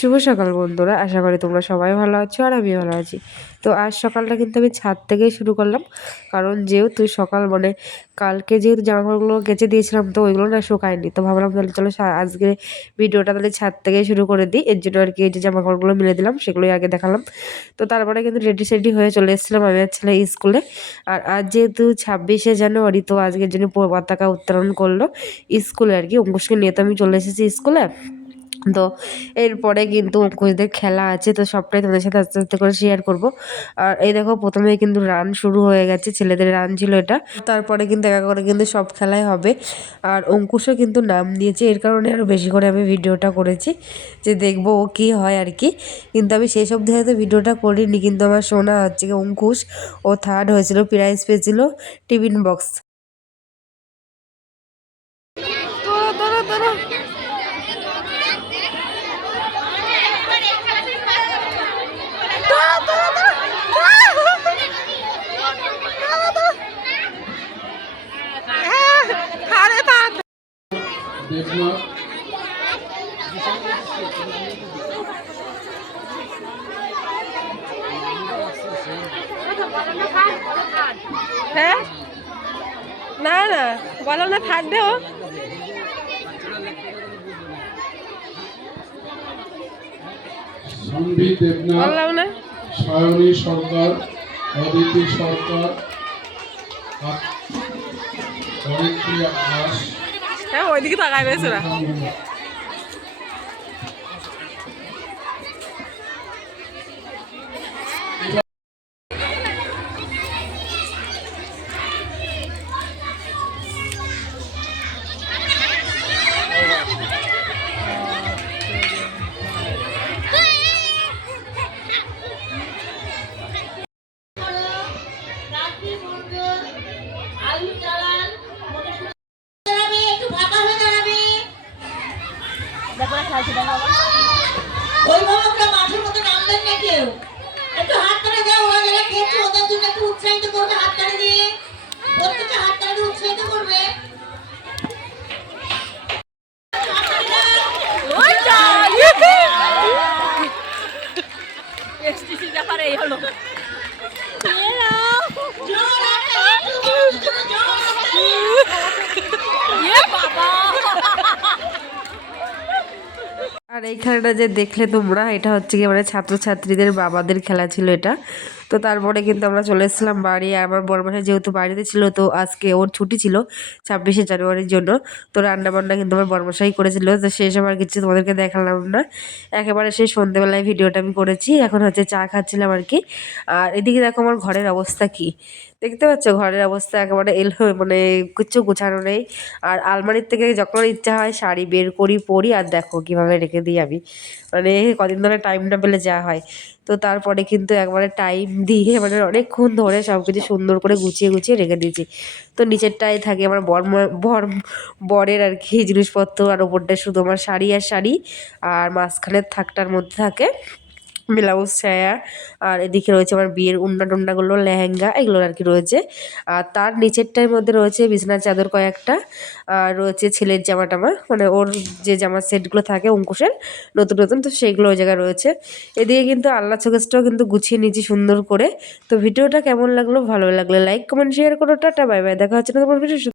শুভ সকাল বন্ধুরা, আশা করি তোমরা সবাই ভালো আছো আর আমি ভালো আছি। তো আজ সকালটা কিন্তু আমি ছাদ থেকেই শুরু করলাম, কারণ যেহেতু সকাল কালকে যেহেতু জামাকাপড়গুলো কেচে দিয়েছিলাম, তো ওইগুলো না শুকায়নি। তো ভাবলাম তাহলে চলো আজকে ভিডিওটা তাহলে ছাদ থেকেই শুরু করে দিই। এর জন্য আর কি এই যে জামাকাপড়গুলো মিলে দিলাম, সেগুলোই আগে দেখালাম। তো তারপরে কিন্তু রেডি হয়ে চলে এসেছিলাম আমি আর ছেলে স্কুলে। আর আজ যেহেতু 26শে জানুয়ারি, তো আজকের জন্য পতাকা উত্তোলন করলো স্কুলে আর কি। অঙ্কুশকে নিয়ে তো আমি চলে এসেছি স্কুলে। তো এরপরে কিন্তু অঙ্কুশদের খেলা আছে, তো সবটাই তোমাদের সাথে আস্তে আস্তে করে শেয়ার করব। আর এই দেখো প্রথমে কিন্তু রান শুরু হয়ে গেছে, ছেলেদের রান ছিল এটা। তারপরে কিন্তু একা করে কিন্তু সব খেলাই হবে। আর অঙ্কুশও কিন্তু নাম দিয়েছে, এর কারণে আরও বেশি করে আমি ভিডিওটা করেছি, যে দেখবো ও কী হয় আর কি। কিন্তু আমি সেই সব হয়তো ভিডিওটা করিনি, কিন্তু আমার শোনা হচ্ছে কি অঙ্কুশ ও থার্ড হয়েছিল, প্রাইজ পেয়েছিল টিফিন বক্স। হ্যাঁ, না না বলো না, থাকবে ও। সন্দীপ দেবনাথ, সায়নী সরকার, অদিতি সরকার, অদিতি দাস। হ্যাঁ, ওইদিকে তাকায় রয়েছে না। অভিভাবকরা মাঠের মধ্যে নামবেন না কেউ, একটু হাত তালি দাও। ওরা যারা খেলছে ওদের জন্য একটু উৎসাহিত করবে, হাত তালি দিয়ে প্রত্যেকটা হাত তালি দিয়ে উৎসাহিত করবে। এই হলো আর এই খেলাটা যে দেখলে তোমরা, এটা হচ্ছে কি মানে ছাত্রছাত্রীদের বাবাদের খেলা ছিল এটা। তো তারপরে কিন্তু আমরা চলে এসেছিলাম বাড়ি। আর আমার বড়মাসা যেহেতু বাড়িতে ছিল, তো আজকে ওর ছুটি ছিল 26শে জানুয়ারির জন্য। তো রান্নাবান্না কিন্তু আমার বড়মশাই করেছিল, তো সেসব আর কিছু তোমাদেরকে দেখালাম না। একেবারে সেই সন্ধ্যেবেলায় ভিডিওটা আমি করেছি। এখন হচ্ছে চা খাচ্ছিলাম আর কি। আর এদিকে দেখো আমার ঘরের অবস্থা কি, দেখতে পাচ্ছ ঘরের অবস্থা একেবারে মানে কিচ্ছু গোছানো নেই। আর আলমারির থেকে যখন ইচ্ছা হয় শাড়ি বের করি, পরি, আর দেখো কীভাবে রেখে দিই আমি। মানে কদিন ধরে টাইম না পেলে যা হয়। তো তারপরে কিন্তু একবারে টাইম দিয়ে মানে অনেকক্ষণ ধরে সব কিছু সুন্দর করে গুছিয়ে গুছিয়ে রেখে দিয়েছি। তো নিচেরটায় থাকে আমার বরের আর কি জিনিসপত্র, আর ওপরটায় শুধু আমার শাড়ি আর শাড়ি, আর মাঝখানের থাকটার মধ্যে থাকে ব্লাউজ, ছায়া। আর এদিকে রয়েছে আমার বিয়ের উন্না টুন্নাগুলো, লেহেঙ্গা, এগুলো আর কি রয়েছে। আর তার নিচেরটার মধ্যে রয়েছে বিছানার চাদর কয়েকটা, আর রয়েছে ছেলের জামা টামা, মানে ওর যে জামার সেটগুলো থাকে অঙ্কুশের নতুন নতুন, তো সেইগুলো ওই জায়গায় রয়েছে। এদিকে কিন্তু আল্লাহ চোখেসটাও কিন্তু গুছিয়ে নিয়েছি সুন্দর করে। তো ভিডিওটা কেমন লাগলো, ভালো লাগলে লাইক কমেন্ট শেয়ার করো। টাটা বাই বাই, দেখা হচ্ছে না তোমার ভিডিও।